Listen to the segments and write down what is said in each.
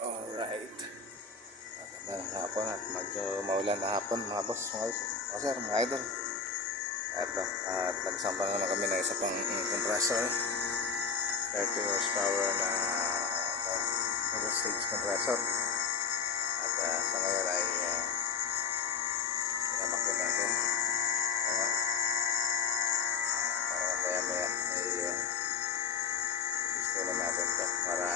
Alright. Magandang hapon at medyo maulan na hapon mga boss, mga sir, mga idol. Eto, at nagsampang na kami ng isa pang compressor. 30 horsepower na double stage compressor. At sa ngayon ay pinamakot natin. Para maya ay gusto na natin ito para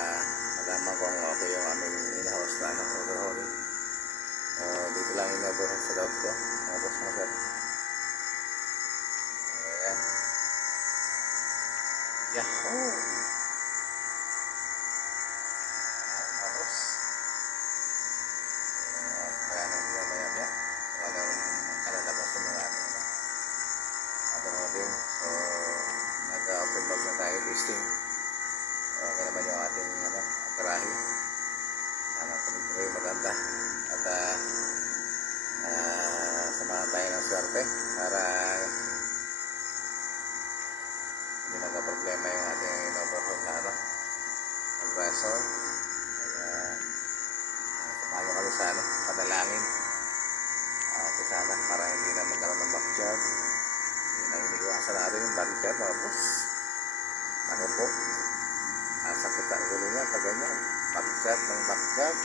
malaman kung okay yung aming in-house na overhauling. Dito lang yung overhaul sa loob ko mga boss, mga sir. Ayan. Yahoo! Mga boss, kaya nang maya kung anong kalalabas ng mga overhauling. So nag-open log na tayo listing. Okay naman yung ating garahe. Tuloy maganda. At samahan tayo ng swerte para hindi nagka-problema yung ating in-overhaul na compressor. Samahan nyo kami sa panalangin. Sana para hindi na magkaroon ng back job. Hindi na iniiwasan natin yung back job, mga boss. Ano po? Sakit sa ulo niya pag ganyan. Back job ng back job.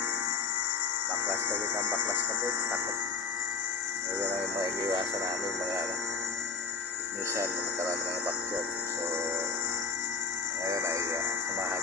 Baklas ka din ng baklas ka din. Takot. Ngayon ay mga iniiwasan namin mga technician na magkaroon ng back job. So ngayon ay samahan